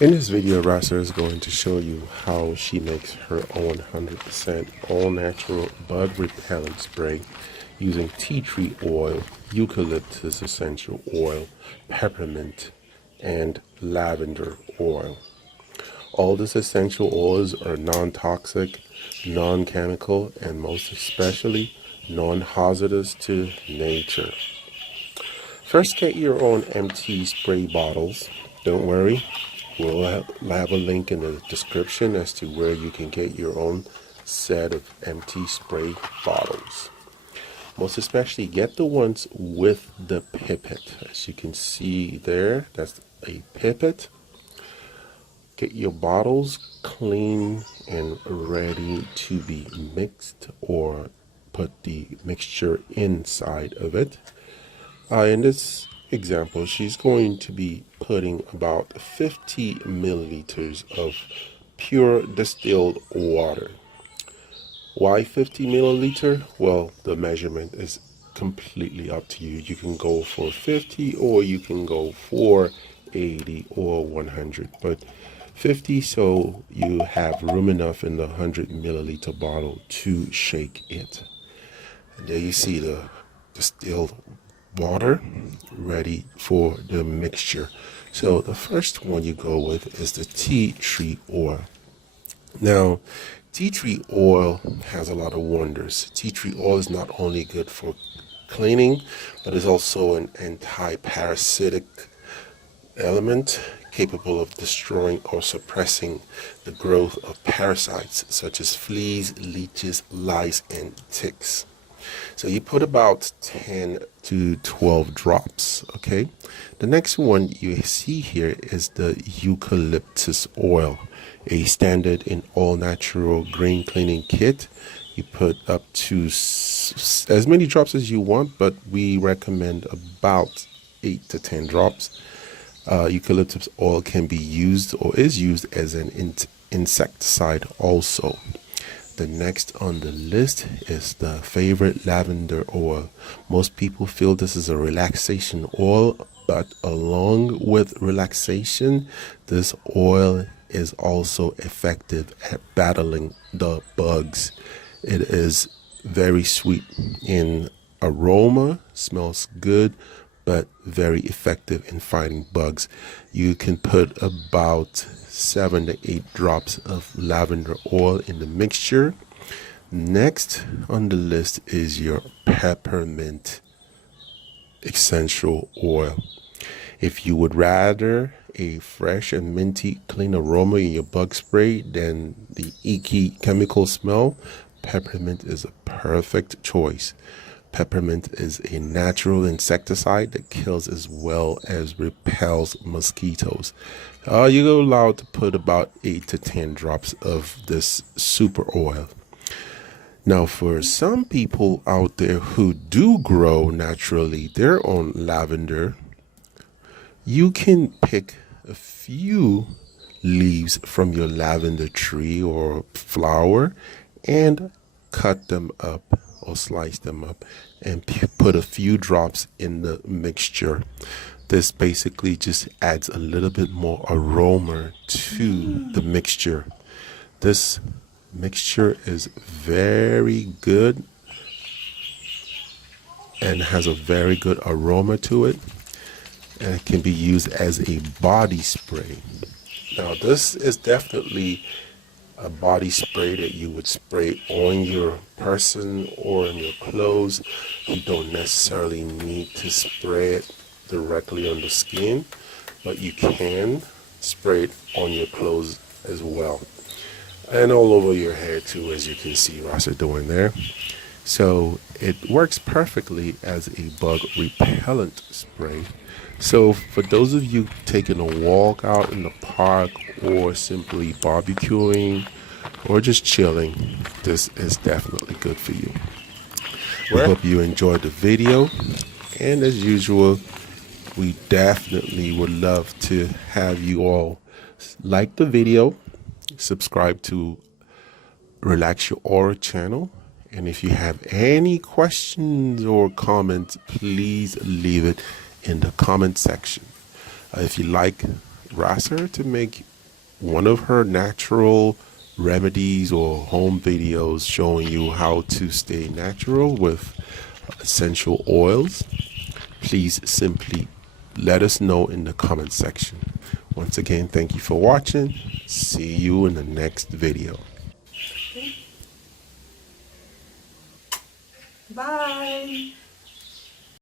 In this video, Rasa is going to show you how she makes her own 100% all-natural bug repellent spray using tea tree oil, eucalyptus essential oil, peppermint, and lavender oil. All these essential oils are non-toxic, non-chemical, and most especially non-hazardous to nature. First, get your own empty spray bottles. Don't worry, we'll have a link in the description as to where you can get your own set of empty spray bottles. Most especially, get the ones with the pipette. As you can see there, that's a pipette. Get your bottles clean and ready to be mixed, or put the mixture inside of it. In this example, she's going to be putting about 50 milliliters of pure distilled water. Why 50 milliliter? Well, the measurement is completely up to you. You can go for 50 or you can go for 80 or 100, but 50 so you have room enough in the 100 milliliter bottle to shake it. And there you see the distilled water ready for the mixture. So the first one you go with is the tea tree oil. Now, tea tree oil has a lot of wonders. Tea tree oil is not only good for cleaning, but is also an anti-parasitic element capable of destroying or suppressing the growth of parasites such as fleas, leeches, lice, and ticks. So you put about 10 to 12 drops, okay? The next one you see here is the eucalyptus oil, a standard in all natural grain cleaning kit. You put up to as many drops as you want, but we recommend about 8 to 10 drops. Eucalyptus oil can be used or is used as an insecticide also. The next on the list is the favorite lavender oil. Most people feel this is a relaxation oil, but along with relaxation, this oil is also effective at battling the bugs. It is very sweet in aroma, smells good, but very effective in fighting bugs. You can put about 7 to 8 drops of lavender oil in the mixture. Next on the list is your peppermint essential oil. If you would rather a fresh and minty clean aroma in your bug spray than the icky chemical smell, peppermint is a perfect choice. Peppermint is a natural insecticide that kills as well as repels mosquitoes. You're allowed to put about 8 to 10 drops of this super oil. Now, for some people out there who do grow naturally their own lavender, you can pick a few leaves from your lavender tree or flower and cut them up or slice them up and put a few drops in the mixture. This basically just adds a little bit more aroma to the mixture. This mixture is very good and has a very good aroma to it, and it can be used as a body spray. Now, this is definitely a body spray that you would spray on your person or on your clothes. You don't necessarily need to spray it directly on the skin, but you can spray it on your clothes as well, and all over your hair too, as you can see Rasa doing there. So it works perfectly as a bug repellent spray. So for those of you taking a walk out in the park or simply barbecuing or just chilling, this is definitely good for you. We hope you enjoyed the video, and as usual, we definitely would love to have you all like the video, subscribe to Relax Your Aura channel, and if you have any questions or comments, please leave it in the comment section. If you like Rasser to make one of her natural remedies or home videos showing you how to stay natural with essential oils, please simply let us know in the comment section. Once again, thank you for watching. See you in the next video. Bye.